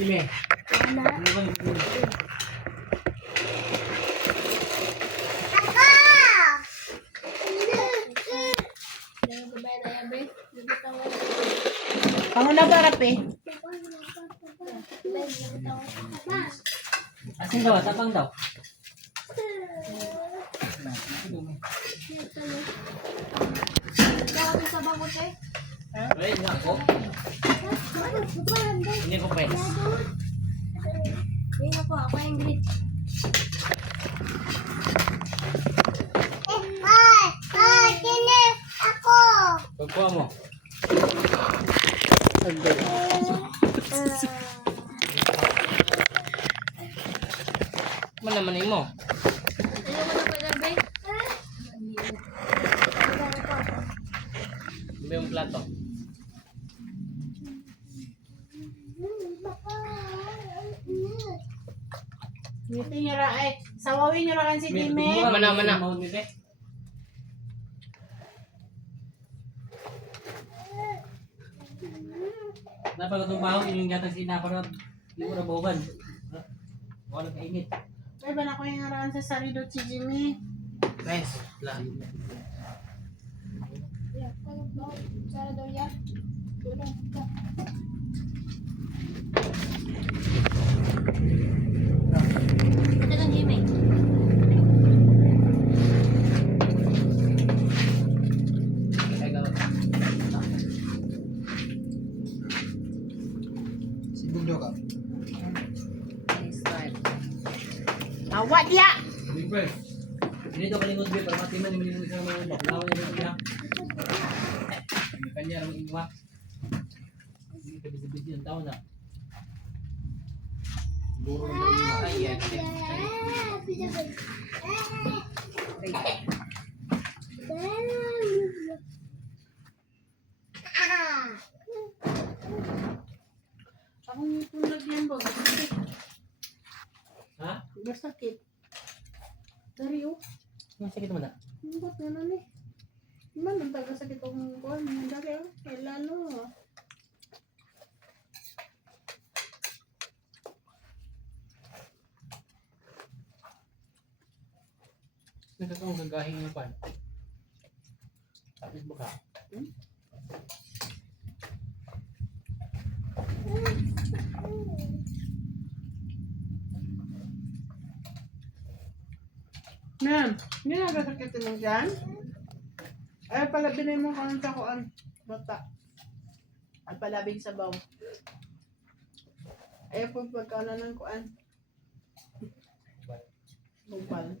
Dime. Wala. Ano ba yung puno? Panguna ba rapi? Asin daw, tapang daw. Ay, nga ako. Hindi ko pa. Hindi ako, ako yung green. Pagkuha mo. Malaman mo. Ayaw mo na po gabi? May yung plato. Ngiti nyo ra ay. Sawawin nyo ra kan si Jimmy. Mana. Dapat itong baho yung gatang sinaparot. Hindi mo na buwan. Walang kainit. Ay ba na ko yung arawan sa saridot si Jimmy? Guys, lang. Sana daw yan. Ito kang Jimmy. Ay, gawin. Sibugdo ka. Awat dia! Big bird. Dito ka lingkod para matiman yung malingkod sa mga umak. Lawan niya rin kanya ang iwa. Hindi ka bisibisi ng tao na. Buro ng iwa. Ay. Ako yung tulag yan ba? Sakit. Ha? Sakit. Dari oh. Ang sakit naman na. Ba't naman eh? Man, ang taga-sakit akong kuhan. Dari oh. Kaya lalo. Nagkakang gagahing yung pan. Tapos baka. Ma'am, hindi nagkasakitin mo dyan? Ay pala, binay mo ka sa kuhan. Bata. Ay pala, big sabaw. Ay po pagkana ng kuhan. Bupal.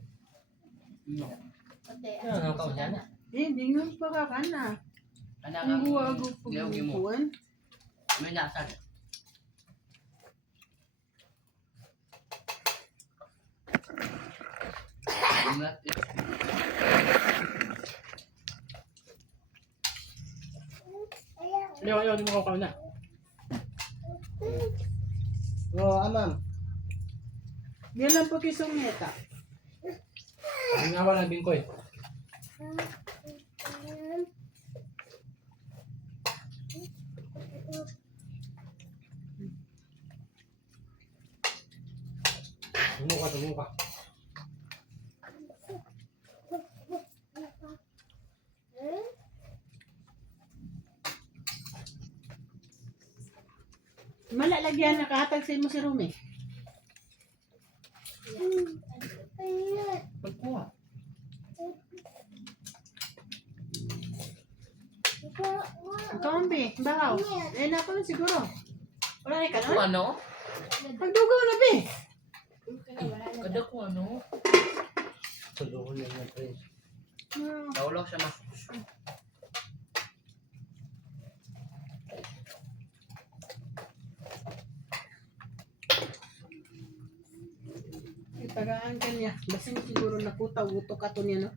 No. Pati, Ano ang kausan na? Hindi nga pagkakana. Anak Ang ang buwago gawin mo. pagkuhan. May lasan. Ayaw, di mo kakaw na. Oo, amam. Yan lang po kisong neta. Ang awa ng bingkoy. Tumuka. Malalagyan nakahatag sa imo si Rumi. Pagkuha. Kambi, bahaw. Eh, nako na siguro. Wala na ka Kung nun? ano? Pagdugaw na, be. Kada kung ano? Tulungan yan na pre. Tawalaw siya mas. Tagaan ka niya. Basin siguro nakutaw, uto ka to niya, no?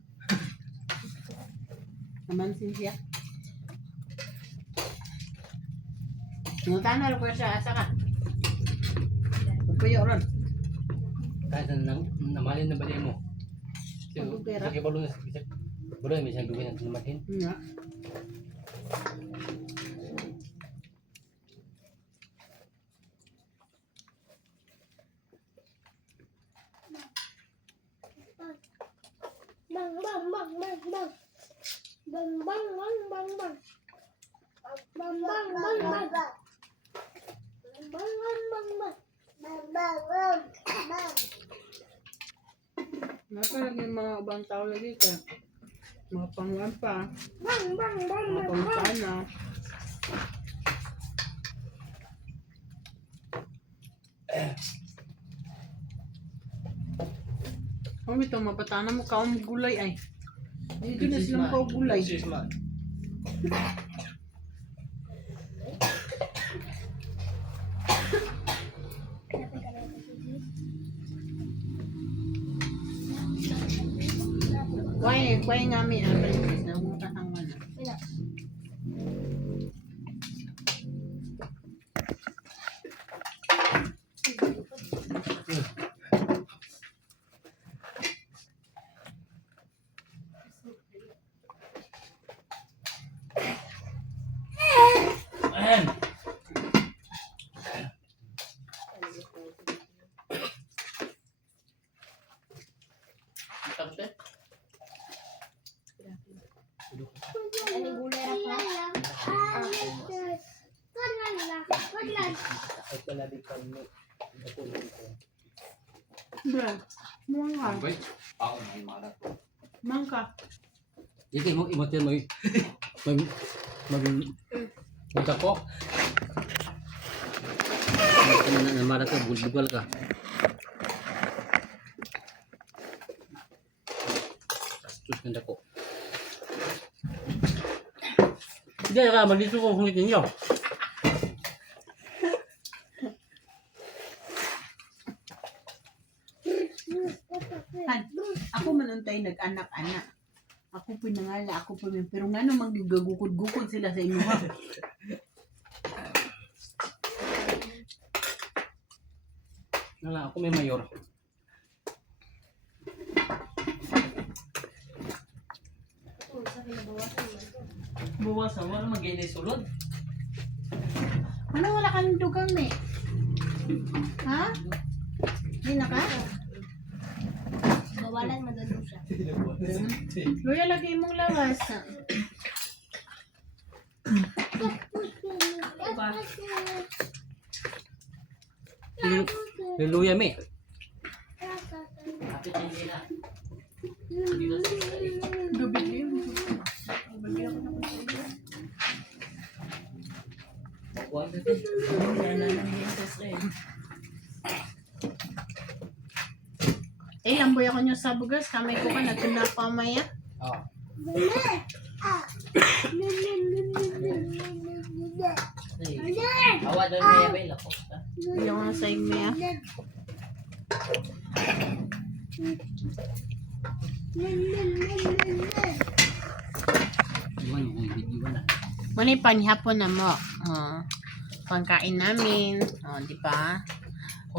Namansin siya. Nutanal ko siya, asa ka? Pagpuyo ron. Kahit namalin na bali mo. Pagpupera. Sige balo na. Balo na, may siyang gawin natin natin. Nga. Bang bang bang bang bang. Bang bang bang bang bang. Bang bang bang bang. Bang bang bang bang. Bang bang bang bang. Nakalagay yung mga ibang tao lagi ka. Mga panglampa, Bang bang bang mga bang bang. pangkana. Oh, ito, mapatana mo ka ang gulay ay. Dito na silang ka gulay. This is mine. Kway nga mi ang princess na mga katangan na. Wala. Ayan. Tapos eh. Ano gulay ra pa? Ay pala di pa mo. Natulog ko. Bra, mangka. Bay, ako na yung mga to. Mangka. Dito mo imotin mo mag ko. Na mara ka bulbugal ka. Astus kanda ko. Hindi ka magdito ko kung itinyo. Han, ako manuntay nag-anak-anak. Ako pinangala, ako pinangala. Pero nga naman gagukod-gukod sila sa inyo ha. Wala ako may mayor. Buwas na wala mag-inay sulod. Ano wala kang dugang ni? Ha? Di na ka? Bawalan mo doon siya. Loya lagi mong lawas. Luya mi. Kapit ang sila. Gabi din. Makuha na din. Yan na ng Jesus eh. Lamboy ako nyo sa bugas. Kamay ko ka nagkinapamaya. Oh. Awa doon niya ba ilako ka? Yung nga sa inyo. Iwan yung video na. Muna panghapon na mo. Pangkain namin. Di ba?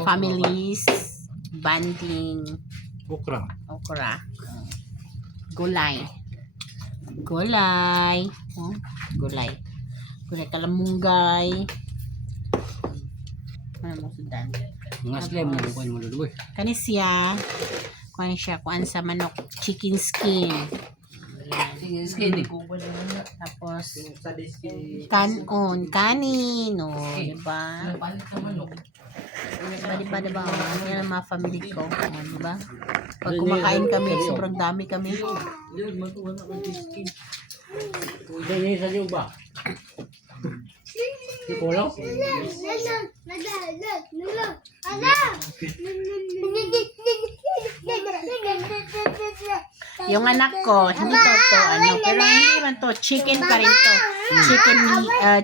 Families. Banding. Okra. Okra. Gulay. Gulay. Gulay. Gulay kalamunggay. Ano mo sudan? Mga slim na bukuan mo luluwi. Kani siya. Kuan siya. Kuan sa manok. Chicken skin. Sige, hindi ko ba naman na. Tapos Sa diski. kanon. Kanin. Diba? Napalit sa manok. Diba? Yan ang mga family ko. Diba? Pag kumakain kami, sobrang dami kami. Hindi, matuwa na ang skin. Diyan sa iyo ba? Di ko lang. Yung anak ko, hindi to, pero hindi man to, chicken pa rin to.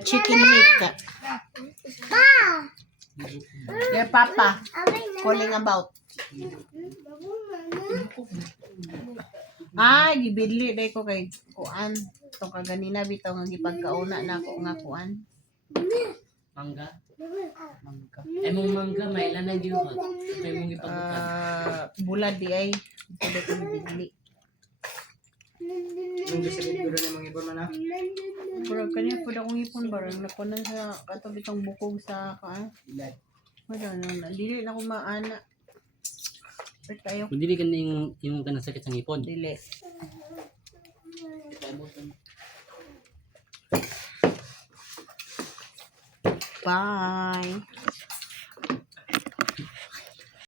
Chicken meat. Your papa, calling about. Gibidli day ko kay kuan. Ito kaganina bitaw nga gipagkauna na ako nga kuan. Mangga. Mangga. Eh mong mangga, may ilan na diyo ka. May mong ipagutan. Bulad di ay. Pwede ko bibili. Nung disagid ko rin yung mga iba man ha. Pero kanya po akong ipon barang napunan sa katabi tong bukog sa kaan. Ilad. Wala na. Dili na ako maana. Wait tayo. Kung dili ka na yung kanang sakit sa ngipon. Dili. Bye.